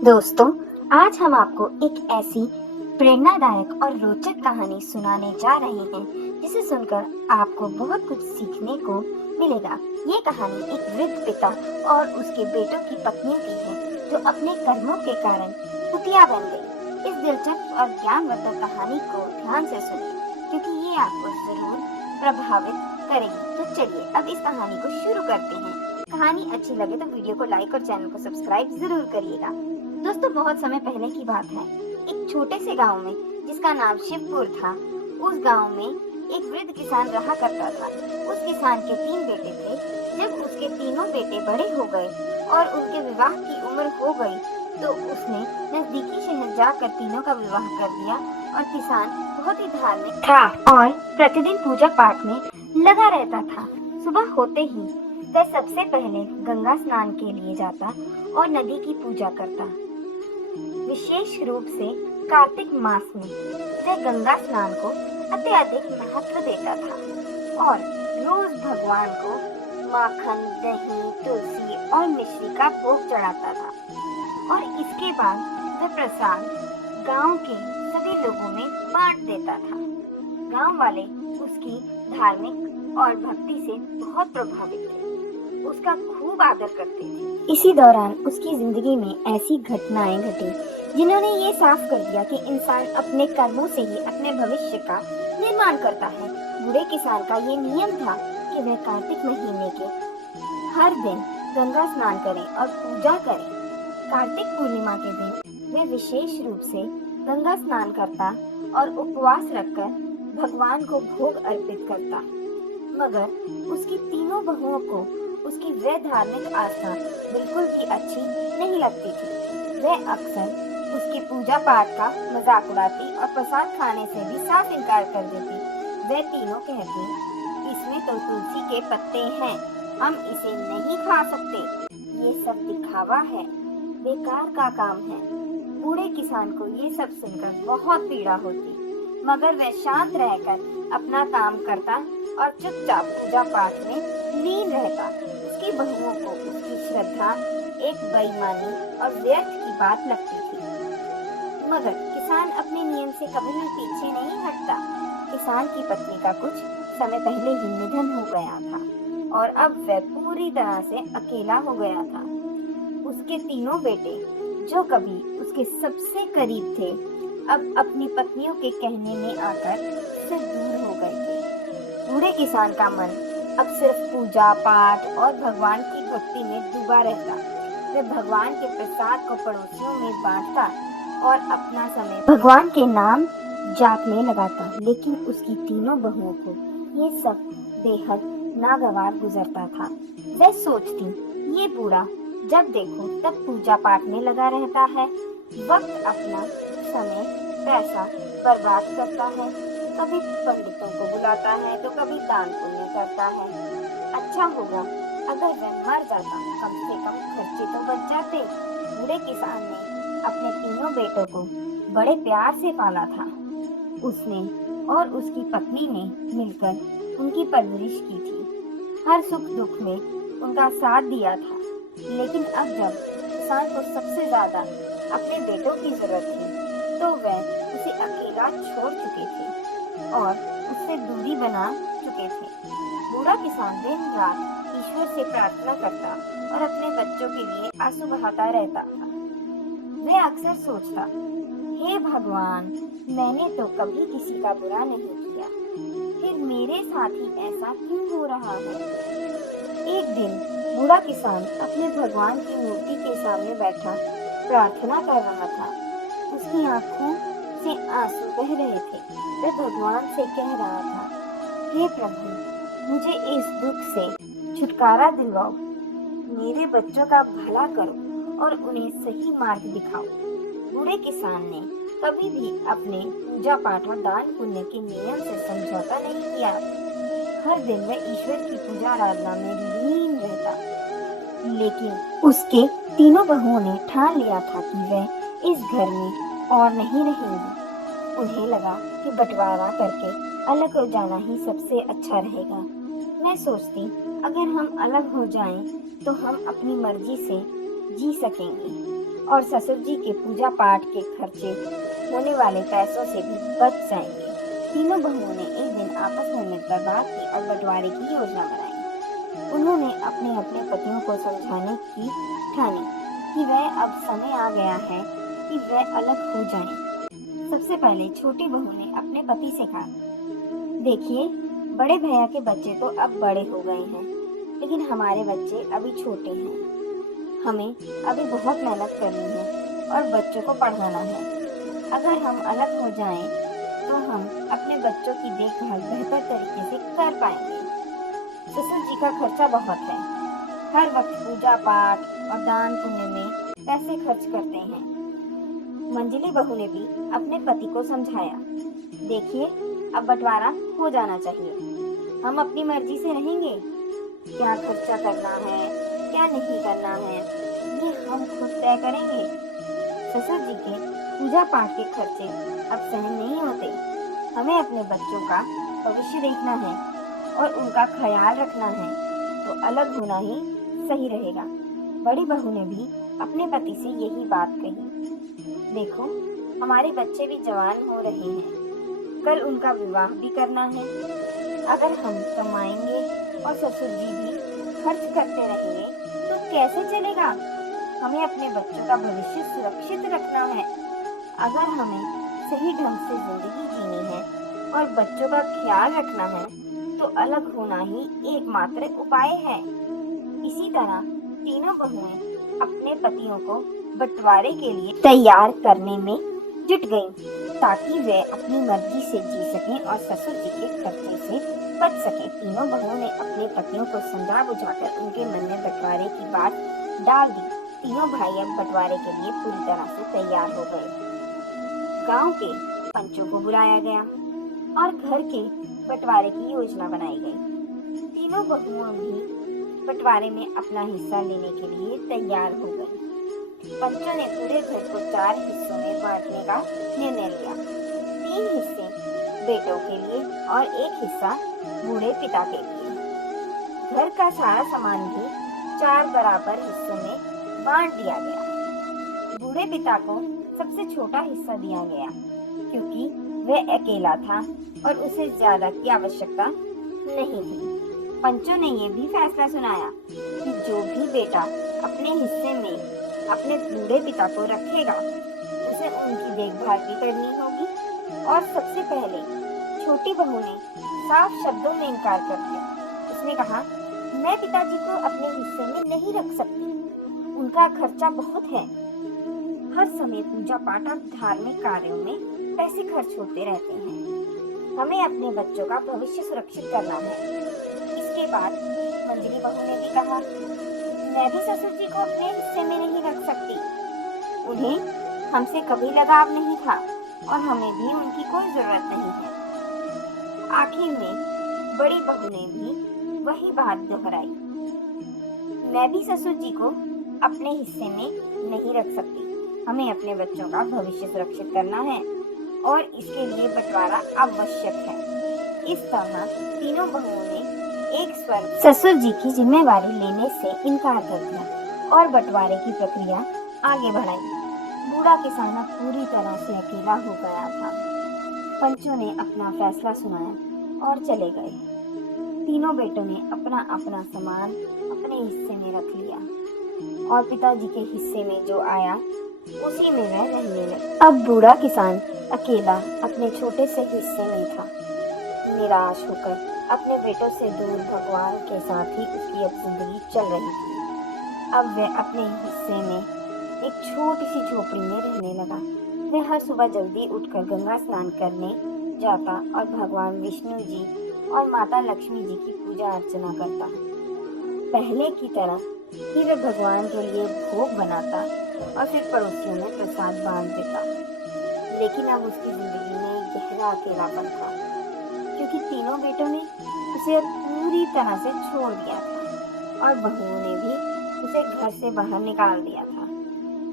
दोस्तों, आज हम आपको एक ऐसी प्रेरणादायक और रोचक कहानी सुनाने जा रहे हैं जिसे सुनकर आपको बहुत कुछ सीखने को मिलेगा। ये कहानी एक वृद्ध पिता और उसके बेटों की पत्नियों की है जो अपने कर्मों के कारण कुतिया बन गई। इस दिलचस्प और ज्ञानवर्धक कहानी को ध्यान से सुनिए क्योंकि ये आपको जरूर प्रभावित करेगी। तो चलिए अब इस कहानी को शुरू करते हैं। कहानी अच्छी लगे तो वीडियो को लाइक और चैनल को सब्सक्राइब जरूर करिएगा। दोस्तों, बहुत समय पहले की बात है। एक छोटे से गांव में जिसका नाम शिवपुर था, उस गांव में एक वृद्ध किसान रहा करता था। उस किसान के 3 बेटे थे। जब उसके तीनों बेटे बड़े हो गए और उनके विवाह की उम्र हो गई तो उसने नजदीकी शहर जाकर तीनों का विवाह कर दिया। और किसान बहुत ही धार्मिक था और प्रतिदिन पूजा पाठ में लगा रहता था। सुबह होते ही वह सबसे पहले गंगा स्नान के लिए जाता और नदी की पूजा करता। विशेष रूप से कार्तिक मास में वह गंगा स्नान को अत्यधिक महत्व देता था और रोज भगवान को माखन, दही, तुलसी और मिश्री का भोग चढ़ाता था। और इसके बाद वह प्रसाद गांव के सभी लोगों में बांट देता था। गांव वाले उसकी धार्मिक और भक्ति से बहुत प्रभावित थे, उसका खूब आदर करते थे। इसी दौरान उसकी जिंदगी में ऐसी घटनाएं घटी जिन्होंने ये साफ कर दिया कि इंसान अपने कर्मों से ही अपने भविष्य का निर्माण करता है। बूढ़े किसान का ये नियम था कि वह कार्तिक महीने के हर दिन गंगा स्नान करें और पूजा करें। कार्तिक पूर्णिमा के दिन वह विशेष रूप से गंगा स्नान करता और उपवास रखकर भगवान को भोग अर्पित करता। मगर उसकी तीनों बहुओं को उसकी वह धार्मिक आस्था बिल्कुल भी अच्छी नहीं लगती थी। वह अक्सर उसकी पूजा पाठ का मजाक उड़ाती और प्रसाद खाने से भी साफ इनकार कर देती। वह तीनों कहती, इसमें तो तुलसी के पत्ते हैं, हम इसे नहीं खा सकते, ये सब दिखावा है, बेकार का काम है। बूढ़े किसान को ये सब सुनकर बहुत पीड़ा होती, मगर वह शांत रहकर अपना काम करता और चुपचाप पूजा पाठ में लीन रहता। उसकी बहुओं को उसकी श्रद्धा एक बेईमानी और व्यर्थ की बात लगती थी, मगर किसान अपने नियम से कभी भी पीछे नहीं हटता। किसान की पत्नी का कुछ समय पहले ही निधन हो गया था और अब वह पूरी तरह से अकेला हो गया था। उसके तीनों बेटे जो कभी उसके सबसे करीब थे, अब अपनी पत्नियों के कहने में आकर उससे दूर हो गए थे। बूढ़े किसान का मन अब सिर्फ पूजा पाठ और भगवान की भक्ति में डूबा रहता। वह भगवान के प्रसाद को पड़ोसियों में बांटता और अपना समय भगवान के नाम जाप में लगाता। लेकिन उसकी तीनों बहुओं को ये सब बेहद नागवार गुजरता था। वह सोचती, ये बूढ़ा जब देखो तब पूजा पाठ में लगा रहता है, वक्त अपना समय पैसा बर्बाद करता है, कभी पंडितों को बुलाता है तो कभी दान पुण्य करता है। अच्छा होगा अगर वह मर जाता, कम से कम खर्चे तो बच जाते। बूढ़े किसान ने अपने तीनों बेटों को बड़े प्यार से पाला था। उसने और उसकी पत्नी ने मिलकर उनकी परवरिश की थी, हर सुख दुख में उनका साथ दिया था। लेकिन अब जब किसान को सबसे ज्यादा अपने बेटों की जरूरत थी तो वह उसे अकेला छोड़ चुके थे और उससे दूरी बना चुके थे। बूढ़ा किसान दिन रात ईश्वर से प्रार्थना करता और अपने बच्चों के लिए आंसू बहाता रहता था। वह अक्सर सोचता, हे भगवान, मैंने तो कभी किसी का बुरा नहीं किया, फिर मेरे साथ ही ऐसा क्यों हो रहा है। एक दिन बूढ़ा किसान अपने भगवान की मूर्ति के सामने बैठा प्रार्थना कर रहा था। उसकी आंखों से आंसू बह रहे थे। वह भगवान से कह रहा था, हे प्रभु, मुझे इस दुख से छुटकारा दिलवाओ, मेरे बच्चों का भला करो और उन्हें सही मार्ग दिखाओ। बूढ़े किसान ने कभी भी अपने पूजा पाठ और दान पुण्य के नियम से समझौता नहीं किया। हर दिन वह ईश्वर की पूजा आराधना में लीन रहता। लेकिन उसके तीनों बहुओं ने ठान लिया था कि वह इस घर में और नहीं रहेंगी। उन्हें लगा कि बंटवारा करके अलग हो जाना ही सबसे अच्छा रहेगा। मैं सोचती, अगर हम अलग हो जाएं, तो हम अपनी मर्जी से जी सकेंगे और ससुर जी के पूजा पाठ के खर्चे होने वाले पैसों से भी बच जाएंगे। तीनों बहुओं ने एक दिन आपस में मिलकर बात की और बंटवारे की योजना बनाई। उन्होंने अपने अपने पतियों को समझाने की ठानी कि वह अब समय आ गया है कि वह अलग हो जाएं। सबसे पहले छोटी बहू ने अपने पति से कहा, देखिए, बड़े भैया के बच्चे तो अब बड़े हो गए हैं, लेकिन हमारे बच्चे अभी छोटे हैं। हमें अभी बहुत मेहनत करनी है और बच्चों को पढ़ाना है। अगर हम अलग हो जाएं, तो हम अपने बच्चों की देखभाल बेहतर तरीके से कर पाएंगे। ससुर जी का खर्चा बहुत है, हर वक्त पूजा पाठ और दान पुण्य में पैसे खर्च करते हैं। मंजिली बहू ने भी अपने पति को समझाया, देखिए, अब बंटवारा हो जाना चाहिए। हम अपनी मर्जी से रहेंगे, क्या खर्चा करना है, क्या नहीं करना है, ये हम खुद तय करेंगे। ससुर जी के पूजा पाठ के खर्चे अब सहन नहीं होते। हमें अपने बच्चों का भविष्य देखना है और उनका ख्याल रखना है, तो अलग होना ही सही रहेगा। बड़ी बहू ने भी अपने पति से यही बात कही। देखो, हमारे बच्चे भी जवान हो रहे हैं, कल उनका विवाह भी करना है। अगर हम कमाएंगे और ससुर जी भी खर्च करते रहेंगे तो कैसे चलेगा? हमें अपने बच्चों का भविष्य सुरक्षित रखना है। अगर हमें सही ढंग से जिंदगी जीनी है और बच्चों का ख्याल रखना है, तो अलग होना ही एकमात्र उपाय है। इसी तरह तीनों बहुएं अपने पतियों को बंटवारे के लिए तैयार करने में जुट गईं, ताकि वे अपनी मर्जी से जी सकें और ससुर जी के खर्चे से बच सके। तीनों बहुओं ने अपने पतियों को समझा बुझाकर उनके मन में बंटवारे की बात डाल दी। तीनों भाई अब बंटवारे के लिए पूरी तरह से तैयार हो गए। गांव के पंचों को बुलाया गया और घर के बंटवारे की योजना बनाई गई। तीनों बहुओं भी बंटवारे में अपना हिस्सा लेने के लिए तैयार हो गई। पंचों ने पूरे घर को 4 हिस्सों में बांटने का निर्णय लिया। 3 हिस्से बेटों के लिए और 1 हिस्सा बूढ़े पिता के लिए। घर का सारा सामान भी 4 बराबर हिस्सों में बांट दिया गया। बूढ़े पिता को सबसे छोटा हिस्सा दिया गया, क्योंकि वह अकेला था और उसे ज्यादा की आवश्यकता नहीं थी। पंचों ने यह भी फैसला सुनाया कि जो भी बेटा अपने हिस्से में अपने बूढ़े पिता को रखेगा, उसे उनकी देखभाल भी करनी होगी। और सबसे पहले छोटी बहू ने साफ शब्दों में इनकार कर दिया। उसने कहा, मैं पिताजी को अपने हिस्से में नहीं रख सकती, उनका खर्चा बहुत है। हर समय पूजा पाठ और धार्मिक कार्यों में पैसे खर्च होते रहते हैं। हमें अपने बच्चों का भविष्य सुरक्षित करना है। इसके बाद मंजिली बहू ने भी कहा, मैं भी ससुर जी को अपने हिस्से में नहीं रख सकती। उन्हें हमसे कभी लगाव नहीं था और हमें भी उनकी कोई जरूरत नहीं है। आखिर में बड़ी बहू ने भी वही बात दोहराई, मैं भी ससुर जी को अपने हिस्से में नहीं रख सकती। हमें अपने बच्चों का भविष्य सुरक्षित करना है और इसके लिए बंटवारा आवश्यक है। इस तरह तीनों बहुओं ने एक स्वर ससुर जी की जिम्मेवारी लेने से इनकार कर दिया और बंटवारे की प्रक्रिया आगे बढ़ाई। बूढ़ा किसान अब पूरी तरह से अकेला हो गया था। पंचों ने अपना फैसला सुनाया और चले गए। तीनों बेटों ने अपना अपना सामान अपने हिस्से में रख लिया और पिताजी के हिस्से में जो आया उसी में वह रहने लगे। अब बूढ़ा किसान अकेला अपने छोटे से हिस्से में था। निराश होकर अपने बेटों से दूर भगवान के साथ ही उसकी अब जिंदगी चल रही थी। अब वह अपने हिस्से में एक छोटी सी झोपड़ी में रहने लगा। वह हर सुबह जल्दी उठकर गंगा स्नान करने जाता और भगवान विष्णु जी और माता लक्ष्मी जी की पूजा अर्चना करता। पहले की तरह ही वह भगवान के लिए भोग बनाता और फिर पड़ोसियों में प्रसाद बांट देता। लेकिन अब उसकी जिंदगी में गहरा अकेलापन था, क्योंकि तीनों बेटों ने उसे पूरी तरह से छोड़ दिया था और बहुओं ने भी उसे घर से बाहर निकाल दिया था।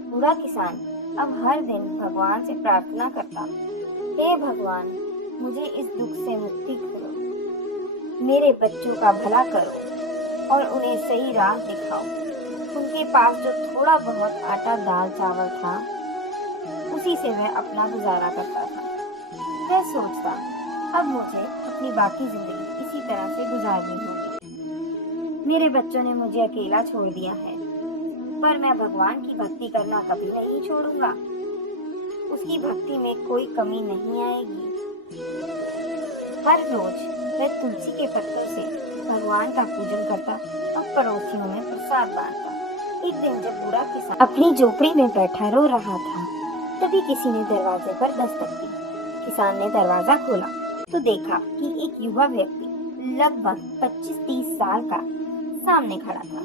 बूढ़ा किसान अब हर दिन भगवान से प्रार्थना करता, हे भगवान, मुझे इस दुख से मुक्ति करो, मेरे बच्चों का भला करो और उन्हें सही राह दिखाओ। उनके पास जो थोड़ा बहुत आटा दाल चावल था, उसी से वह अपना गुजारा करता था। वह सोचता, अब मुझे अपनी बाकी जिंदगी इसी तरह से गुजारनी होगी। मेरे बच्चों ने मुझे अकेला छोड़ दिया है, पर मैं भगवान की भक्ति करना कभी नहीं छोड़ूंगा। उसकी भक्ति में कोई कमी नहीं आएगी। हर रोज वह तुलसी के पत्तों से भगवान का पूजन करता और पड़ोसियों में प्रसाद बांटता। एक दिन जब बूढ़ा किसान अपनी झोपड़ी में बैठा रो रहा था, तभी किसी ने दरवाजे पर दस्तक दी। किसान ने दरवाजा खोला तो देखा कि एक युवा व्यक्ति लगभग 25-30 साल का सामने खड़ा था।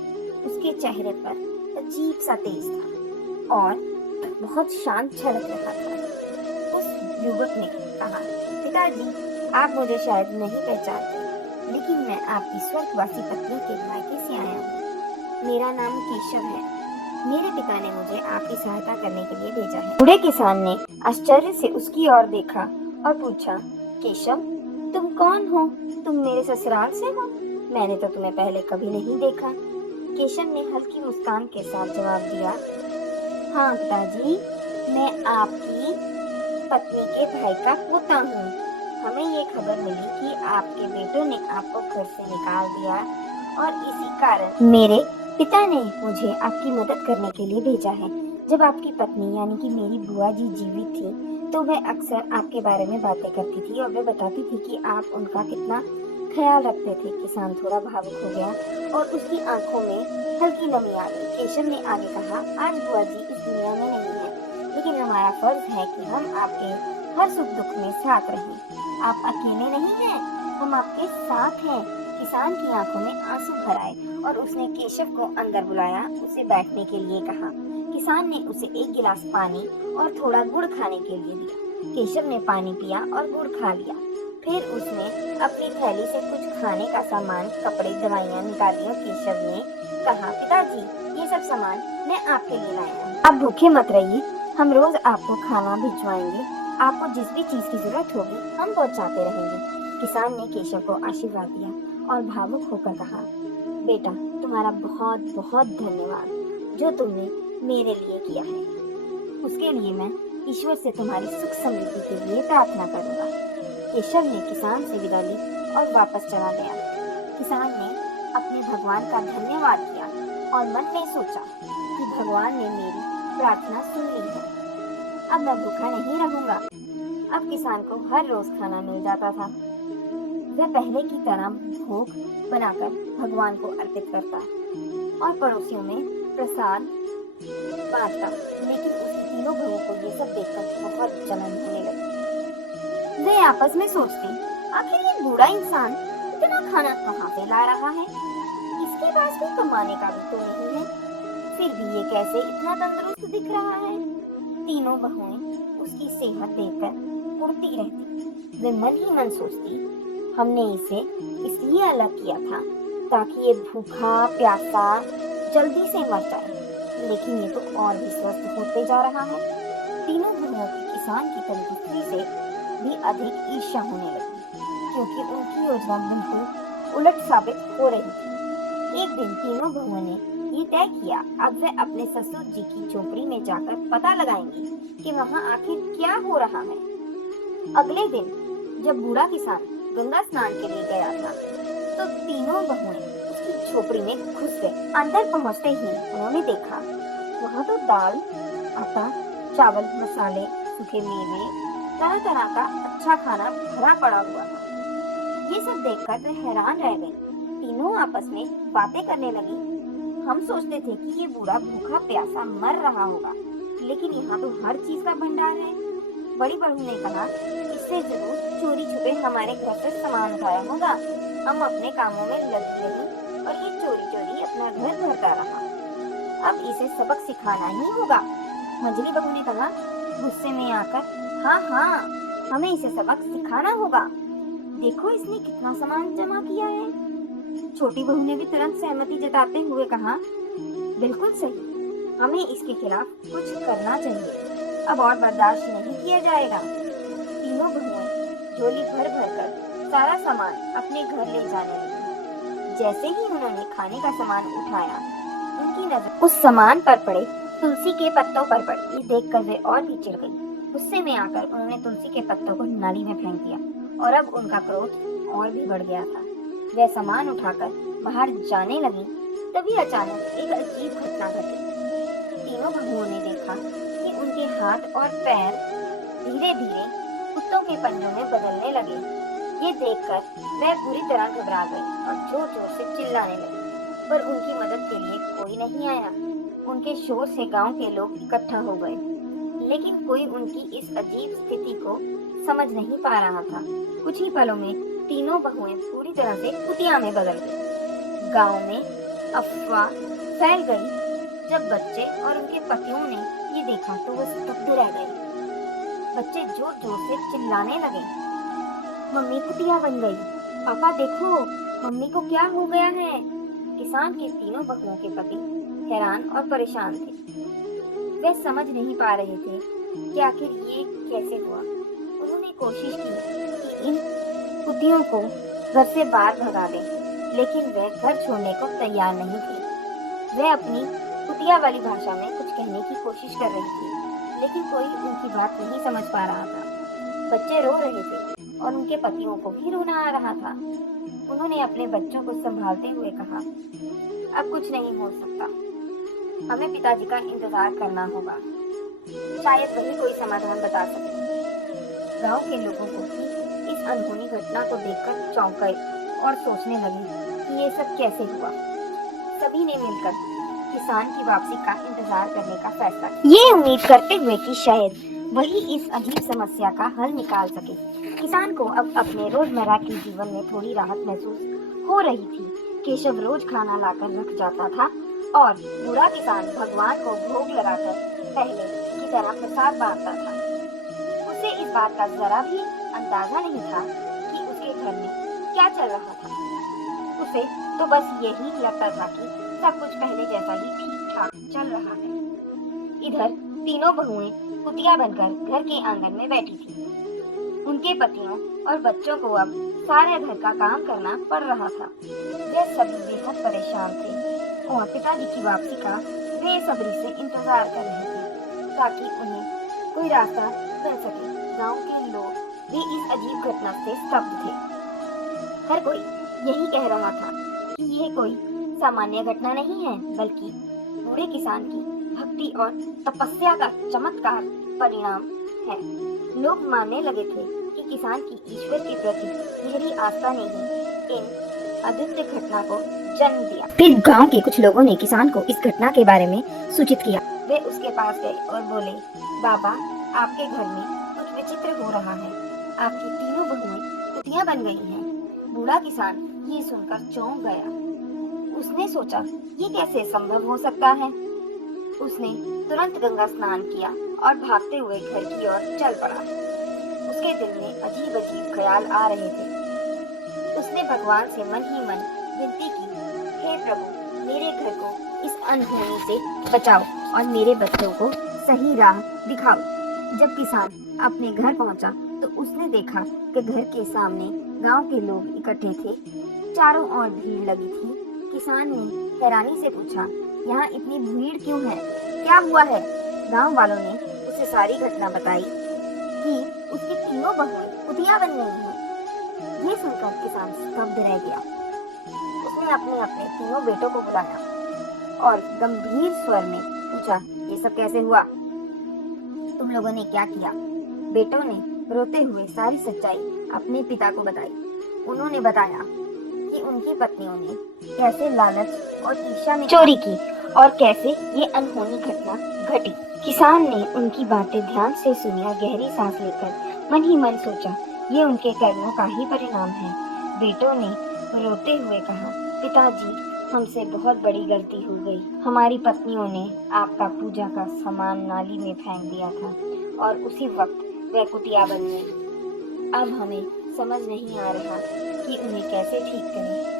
उसके चेहरे पर अजीब सा तेज था और बहुत शांत झलक रहा था। उस युवक ने कहा, पिताजी, आप मुझे शायद नहीं पहचानते, लेकिन मैं आपकी स्वर्गवासी पत्नी के मायके से आया हूँ। मेरा नाम केशव है। मेरे पिता ने मुझे आपकी सहायता करने के लिए भेजा है। बूढ़े किसान ने आश्चर्य से उसकी ओर देखा और पूछा, केशव, तुम कौन हो? तुम मेरे ससुराल से हो? मैंने तो तुम्हें पहले कभी नहीं देखा। केशव ने हल्की मुस्कान के साथ जवाब दिया, हाँ पिताजी, मैं आपकी पत्नी के भाई का पोता हूँ। हमें ये खबर मिली कि आपके बेटों ने आपको घर से निकाल दिया और इसी कारण मेरे पिता ने मुझे आपकी मदद करने के लिए भेजा है। जब आपकी पत्नी यानी कि मेरी बुआ जी जीवित थी तो वह अक्सर आपके बारे में बातें करती थी और वह बताती थी कि आप उनका कितना ख्याल रखते थे। किसान थोड़ा भावुक हो गया और उसकी आंखों में हल्की नमी आ गई। केशव ने आगे कहा, आज बुआ जी इस दुनिया में नहीं है, लेकिन हमारा फर्ज है कि हम आपके हर सुख दुख में साथ रहें। आप अकेले नहीं हैं, हम आपके साथ हैं। किसान की आंखों में आंसू भर आए और उसने केशव को अंदर बुलाया, उसे बैठने के लिए कहा। किसान ने उसे एक गिलास पानी और थोड़ा गुड़ खाने के लिए दिया। केशव ने पानी पिया और गुड़ खा लिया। फिर उसने अपनी थैली से कुछ खाने का सामान, कपड़े, दवाइयाँ निकाली और केशव ने कहा, पिताजी, ये सब सामान मैं आपके लिए लाया हूँ। आप भूखे मत रहिए, हम रोज आपको खाना भिजवाएंगे। आपको जिस भी चीज की जरूरत होगी हम पहुँचाते रहेंगे। किसान ने केशव को आशीर्वाद दिया और भावुक होकर कहा, बेटा, तुम्हारा बहुत बहुत धन्यवाद जो तुमने मेरे लिए किया है। उसके लिए मैं ईश्वर से तुम्हारी सुख समृद्धि के लिए प्रार्थना करूंगा। केशव ने किसान से विदा ली और वापस चला गया। किसान ने अपने भगवान का धन्यवाद किया और मन में सोचा कि भगवान ने मेरी प्रार्थना सुन ली है, अब मैं भूखा नहीं रहूंगा। अब किसान को हर रोज खाना मिल जाता था। वह पहले की तरह भोग बनाकर भगवान को अर्पित करता और पड़ोसियों में प्रसाद बांटता, लेकिन उसकी तीनों बहू को ये सब देखकर बहुत जलन होने लगी। वे आपस में सोचती, आखिर ये बूढ़ा इंसान इतना खाना कहाँ से ला रहा है? इसके पास भी कमाने का भी तो नहीं है, फिर भी ये कैसे इतना तंदुरुस्त दिख रहा है? तीनों बहुएं उसकी सेहत देखकर उड़ती रहती। वे मन ही मन सोचती, हमने इसे इसलिए अलग किया था ताकि ये भूखा प्यासा जल्दी से मर जाए, लेकिन ये तो और भी स्वस्थ होते जा रहा है। तीनों बहुओं की किसान की तंदुरुस्ती से भी अधिक ईर्ष्या होने लगी, क्योंकि उनकी योजना बिल्कुल उलट साबित हो रही थी। एक दिन तीनों बहुओं ने ये तय किया, अब वे अपने ससुर जी की झोपड़ी में जाकर पता लगाएंगी कि वहाँ आखिर क्या हो रहा है। अगले दिन जब बूढ़ा किसान गंगा स्नान के लिए गया था, तो तीनों बहुएं उसकी झोपड़ी में घुस गए। अंदर पहुँचते ही उन्होंने देखा वहाँ तो दाल, आटा, चावल, मसाले, सूखे मेवे, तरह तरह का अच्छा खाना भरा पड़ा हुआ था। ये सब देखकर वे हैरान रह गए। तीनों आपस में बातें करने लगी। हम सोचते थे कि ये बूढ़ा भूखा प्यासा मर रहा होगा, लेकिन यहाँ तो हर चीज का भंडार है। बड़ी बहू ने कहा, इससे जरूर चोरी छुपे हमारे घर से सामान उठाया होगा। हम अपने कामों में लगी रही और ये चोरी चोरी अपना घर भरता रहा। अब इसे सबक सिखाना ही होगा। मझली बहू ने कहा गुस्से में आकर, हाँ हाँ, हमें इसे सबक सिखाना होगा। देखो इसने कितना सामान जमा किया है। छोटी बहू ने भी तुरंत सहमति जताते हुए कहा, बिल्कुल सही, हमें इसके खिलाफ कुछ करना चाहिए। अब और बर्दाश्त नहीं किया जाएगा। तीनों बहुएं झोली भर भर कर सारा सामान अपने घर ले जाने लगी। जैसे ही उन्होंने खाने का सामान उठाया, उनकी नजर उस सामान पर पड़े, तुलसी के पत्तों पर पड़ी। ये देखकर वे और भी चिढ़ गई। गुस्से में आकर उन्होंने तुलसी के पत्तों को नाली में फेंक दिया और अब उनका क्रोध और भी बढ़ गया था। वह सामान उठाकर बाहर जाने लगी, तभी अचानक एक अजीब घटना घटी। तीनों बहुओं ने देखा कि उनके हाथ और पैर धीरे धीरे कुत्तों के पंजों में बदलने लगे। ये देखकर वह पूरी तरह घबरा गई और जोर जोर से चिल्लाने लगी, पर उनकी मदद के लिए कोई नहीं आया। उनके शोर से गांव के लोग इकट्ठा हो गए, लेकिन कोई उनकी इस अजीब स्थिति को समझ नहीं पा रहा था। कुछ ही पलों में तीनों बहुएं पूरी तरह से कुतिया में बदल गई। गांव में अफवाह फैल गई। जब बच्चे और उनके पतियों ने ये देखा तो वो स्तब्ध रह गए। बच्चे जोर जोर से चिल्लाने लगे, मम्मी कुतिया बन गई, पापा देखो मम्मी को क्या हो गया है। किसान के तीनों बहुओं के पति हैरान और परेशान थे। वे समझ नहीं पा रहे थे कि आखिर ये कैसे हुआ। उन्होंने कोशिश की कि इन कुतियों को घर से बाहर भगा दें, लेकिन वे घर छोड़ने को तैयार नहीं थे। वे अपनी कुतिया वाली भाषा में कुछ कहने की कोशिश कर रही थी, लेकिन कोई उनकी बात नहीं समझ पा रहा था। बच्चे रो रहे थे और उनके पतियों को भी रोना आ रहा था। उन्होंने अपने बच्चों को संभालते हुए कहा, अब कुछ नहीं हो सकता, हमें पिताजी का इंतजार करना होगा, शायद वही कोई समाधान बता सके। गांव के लोगों को भी इस अनहोनी घटना को देखकर चौंक गए और सोचने लगे कि ये सब कैसे हुआ। सभी ने मिलकर किसान की वापसी का इंतजार करने का फैसला किया, ये उम्मीद करते हुए कि शायद वही इस अजीब समस्या का हल निकाल सके। किसान को अब अपने रोजमर्रा के जीवन में थोड़ी राहत महसूस हो रही थी। केशव रोज खाना लाकर रख जाता था और बूढ़ा किसान भगवान को भोग लगाकर पहले की तरह प्रसाद बांटता था। उसे इस बात का जरा भी अंदाजा नहीं था कि उसके घर में क्या चल रहा था। उसे तो बस यही लगता था कि सब कुछ पहले जैसा ही ठीक ठाक चल रहा है। इधर तीनों बहुएं कुतिया बनकर घर के आंगन में बैठी थी। उनके पतियों और बच्चों को अब सारे घर का काम करना पड़ रहा था। वे सभी बेहद परेशान थे और पिताजी की वापसी का बेसब्री से इंतजार कर रहे थे ताकि उन्हें कोई रास्ता मिल सके। गांव के लोग भी इस अजीब घटना से स्तब्ध थे। हर कोई यही कह रहा था कि यह कोई सामान्य घटना नहीं है, बल्कि बूढ़े किसान की भक्ति और तपस्या का चमत्कार परिणाम है। लोग मानने लगे थे कि किसान की ईश्वर के प्रति गहरी आस्था ने ही इन अद्भुत घटना को जन्म दिया। फिर गांव के कुछ लोगों ने किसान को इस घटना के बारे में सूचित किया। वे उसके पास गए और बोले, बाबा आपके घर में कुछ विचित्र हो रहा है, आपकी तीनों बहुएं कुतिया बन गई हैं। बूढ़ा किसान ये सुनकर चौंक गया। उसने सोचा ये कैसे संभव हो सकता है। उसने तुरंत गंगा स्नान किया और भागते हुए घर की ओर चल पड़ा। उसके दिल में अजीब अजीब ख्याल आ रहे थे। उसने भगवान से मन ही मन विनती की, हे प्रभु मेरे घर को इस अनहोनी से बचाओ और मेरे बच्चों को सही राह दिखाओ। जब किसान अपने घर पहुंचा तो उसने देखा कि घर के सामने गांव के लोग इकट्ठे थे। चारों ओर भीड़ लगी थी। किसान ने हैरानी से पूछा, यहाँ इतनी भीड़ क्यों है, क्या हुआ है? गांव वालों ने उसे सारी घटना बताई कि उसकी तीनों बहुएं कुतिया बन गई हैं। ये सुनकर किसान स्तब्ध रह गया। उसने अपने अपने तीनों बेटों को बुलाया और गंभीर स्वर में पूछा, ये सब कैसे हुआ? तुम लोगों ने क्या किया? बेटों ने रोते हुए सारी सच्चाई अपने पिता को बताई। उन्होंने बताया कि उनकी पत्नियों ने कैसे लालच और ईर्ष्या में चोरी की और कैसे ये अनहोनी घटना घटी। किसान ने उनकी बातें ध्यान से सुनी और गहरी सांस लेकर मन ही मन सोचा, ये उनके कर्मों का ही परिणाम है। बेटों ने रोते हुए कहा, पिताजी हमसे बहुत बड़ी गलती हो गई। हमारी पत्नियों ने आपका पूजा का सामान नाली में फेंक दिया था और उसी वक्त वह कुतिया बन गई। अब हमें समझ नहीं आ रहा कि उन्हें कैसे ठीक करें।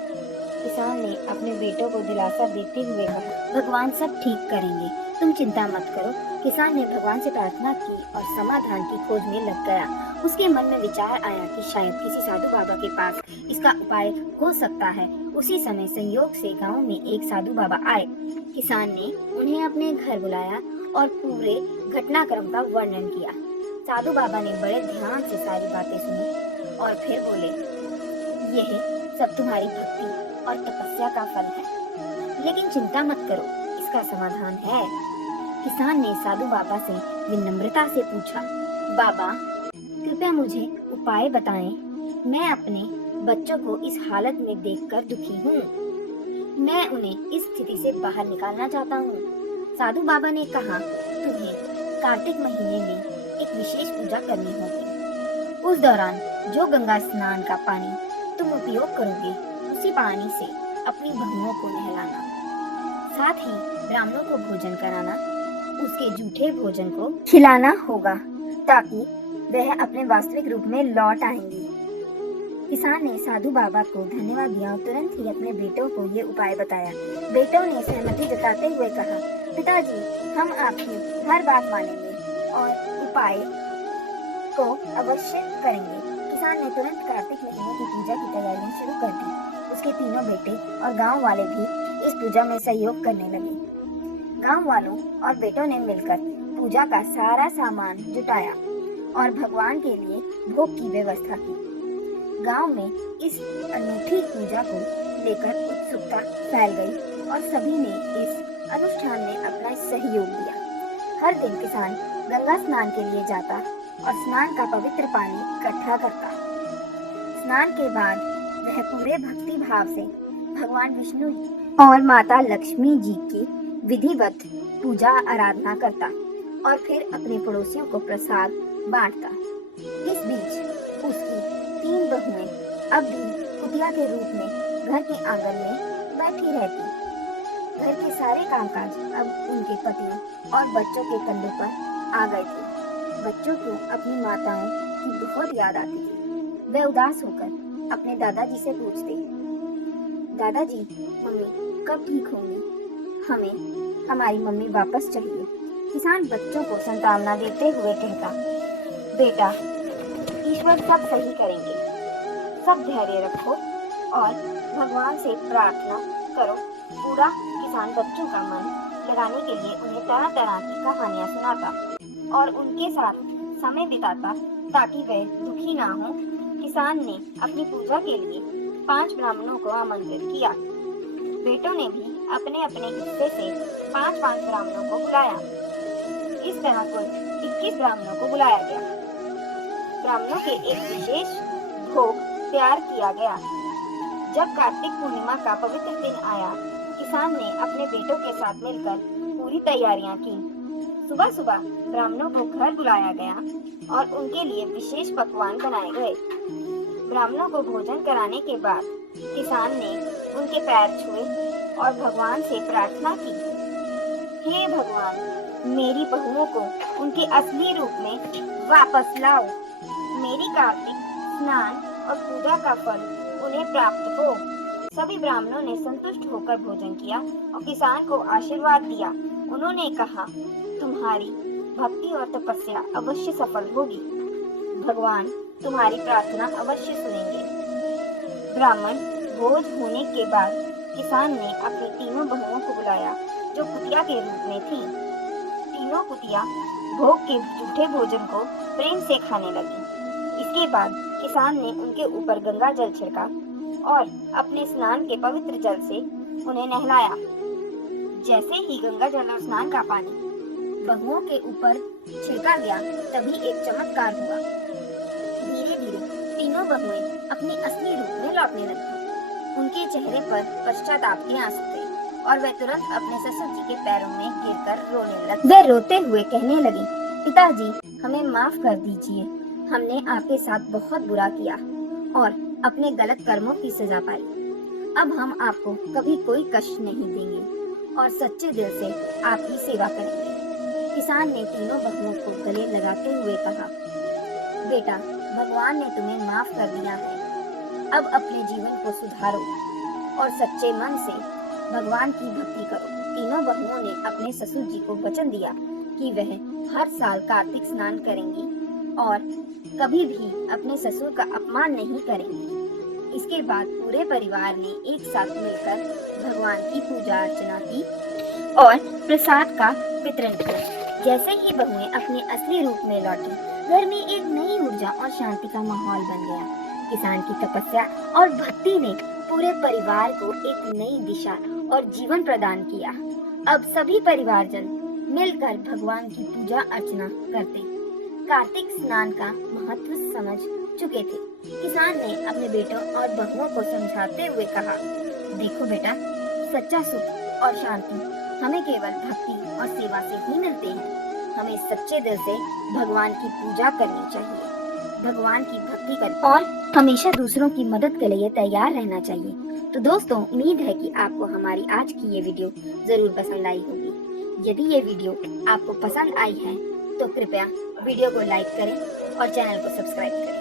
किसान ने अपने बेटों को दिलासा देते हुए कहा, भगवान सब ठीक करेंगे, तुम चिंता मत करो, किसान ने भगवान से प्रार्थना की और समाधान की खोज में लग गया। उसके मन में विचार आया कि शायद किसी साधु बाबा के पास इसका उपाय हो सकता है। उसी समय संयोग से गांव में एक साधु बाबा आए। किसान ने उन्हें अपने घर बुलाया और पूरे घटनाक्रम का वर्णन किया। साधु बाबा ने बड़े ध्यान से सारी बातें सुनी और फिर बोले, यह सब तुम्हारी भक्ति और तपस्या का फल है, लेकिन चिंता मत करो, इसका समाधान है। किसान ने साधु बाबा से विनम्रता से पूछा, बाबा कृपया मुझे उपाय बताएं, मैं अपने बच्चों को इस हालत में देखकर दुखी हूँ। मैं उन्हें इस स्थिति से बाहर निकालना चाहता हूँ। साधु बाबा ने कहा, तुम्हें कार्तिक महीने में एक विशेष पूजा करनी होगी। उस दौरान जो गंगा स्नान का पानी तुम उपयोग करोगे, उसी पानी से अपनी बहुओं को नहलाना, साथ ही ब्राह्मणों को भोजन कराना, उसके जूठे भोजन को खिलाना होगा ताकि वह अपने वास्तविक रूप में लौट आएंगी। किसान ने साधु बाबा को धन्यवाद दिया और तुरंत ही अपने बेटों को ये उपाय बताया। बेटों ने सहमति जताते हुए कहा, पिताजी हम आपकी हर बात मानेंगे और उपाय को अवश्य करेंगे। किसान ने तुरंत कार्तिक महीने की पूजा की तैयारियां शुरू कर दी। उसके तीनों बेटे और गांव वाले भी इस पूजा में सहयोग करने लगे। गांव वालों और बेटों ने मिलकर पूजा का सारा सामान जुटाया और भगवान के लिए भोग की व्यवस्था की। गांव में इस अनूठी पूजा को लेकर उत्सुकता फैल गई और सभी ने इस अनुष्ठान में अपना सहयोग दिया। हर दिन किसान गंगा स्नान के लिए जाता और स्नान का पवित्र पानी इकट्ठा करता। स्नान के बाद वह पूरे भक्ति भाव से भगवान विष्णु और माता लक्ष्मी जी की विधिवत पूजा आराधना करता और फिर अपने पड़ोसियों को प्रसाद बांटता। इस बीच उसकी 3 बहुएं अब भी कुटिया के रूप में घर के आंगन में बैठी रहती। घर के सारे कामकाज अब उनके पतियों और बच्चों के कंधों पर आ गए थे। बच्चों को अपनी माताओं की बहुत याद आती थी। वे उदास होकर अपने दादाजी से पूछते, दादाजी मम्मी कब ठीक होंगी? हमें हमारी मम्मी वापस चाहिए। किसान बच्चों को सांत्वना देते हुए कहता, बेटा ईश्वर सब सही करेंगे, सब धैर्य रखो और भगवान से प्रार्थना करो। पूरा किसान बच्चों का मन लगाने के लिए उन्हें तरह तरह की कहानियां सुनाता और उनके साथ समय बिताता ताकि वे दुखी ना हो। किसान ने अपनी पूजा के लिए 5 ब्राह्मणों को आमंत्रित किया। बेटों ने भी अपने अपने हिस्से से 5-5 ब्राह्मणों को बुलाया। इस तरह कुल 21 ब्राह्मणों को बुलाया गया। ब्राह्मणों के एक विशेष भोग तैयार किया गया। जब कार्तिक पूर्णिमा का पवित्र दिन आया, किसान ने अपने बेटों के साथ मिलकर पूरी तैयारियां की। सुबह सुबह ब्राह्मणों को घर बुलाया गया और उनके लिए विशेष पकवान बनाए गए। ब्राह्मणों को भोजन कराने के बाद किसान ने उनके पैर छुए और भगवान से प्रार्थना की, हे भगवान, मेरी बहुओं को उनके असली रूप में वापस लाओ। मेरी कार्तिक स्नान और पूजा का फल उन्हें प्राप्त हो। सभी ब्राह्मणों ने संतुष्ट होकर भोजन किया और किसान को आशीर्वाद दिया। उन्होंने कहा, तुम्हारी भक्ति और तपस्या अवश्य सफल होगी। भगवान तुम्हारी प्रार्थना अवश्य सुनेंगे। ब्राह्मण भोज होने के बाद किसान ने अपनी तीनों बहुओं को बुलाया जो कुटिया के रूप में थीं। तीनों कुटिया भोग के जूठे भोजन को प्रेम से खाने लगी। इसके बाद किसान ने उनके ऊपर गंगा जल छिड़का और अपने स्नान के पवित्र जल से उन्हें नहलाया। जैसे ही गंगा जल और स्नान का पानी बहुओं के ऊपर छिड़का गया, तभी एक चमत्कार हुआ। धीरे धीरे तीनों बहुएं अपनी असली रूप में लौटने लगी। उनके चेहरे पर पश्चाताप के आंसू थे और वे तुरंत अपने ससुर जी के पैरों में गिरकर रोने लगी। वे रोते हुए कहने लगी, पिताजी हमें माफ कर दीजिए, हमने आपके साथ बहुत बुरा किया और अपने गलत कर्मों की सजा पाई। अब हम आपको कभी कोई कष्ट नहीं देंगे और सच्चे दिल से आपकी सेवा करेंगे। किसान ने तीनों बहुओं को गले लगाते हुए कहा, बेटा भगवान ने तुम्हें माफ कर दिया है, अब अपने जीवन को सुधारो और सच्चे मन से भगवान की भक्ति करो। तीनों बहुओं ने अपने ससुर जी को वचन दिया कि वह हर साल कार्तिक स्नान करेंगी और कभी भी अपने ससुर का अपमान नहीं करेंगी। इसके बाद पूरे परिवार ने एक साथ मिलकर भगवान की पूजा अर्चना की और प्रसाद का वितरण किया। जैसे ही बहुएं अपने असली रूप में लौटी, घर में एक नई ऊर्जा और शांति का माहौल बन गया। किसान की तपस्या और भक्ति ने पूरे परिवार को एक नई दिशा और जीवन प्रदान किया। अब सभी परिवारजन मिलकर भगवान की पूजा अर्चना करते कार्तिक स्नान का महत्व समझ चुके थे। किसान ने अपने बेटों और बहुओं को समझाते हुए कहा, देखो बेटा, सच्चा सुख और शांति हमें केवल भक्ति और सेवा से ही मिलते हैं। हमें सच्चे दिल से भगवान की पूजा करनी चाहिए, भगवान की भक्ति करनी और हमेशा दूसरों की मदद के लिए तैयार रहना चाहिए। तो दोस्तों, उम्मीद है कि आपको हमारी आज की ये वीडियो जरूर पसंद आई होगी। यदि ये वीडियो आपको पसंद आई है तो कृपया वीडियो को लाइक करें और चैनल को सब्सक्राइब करें।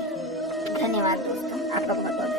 धन्यवाद दोस्तों, आपका बहुत बहुत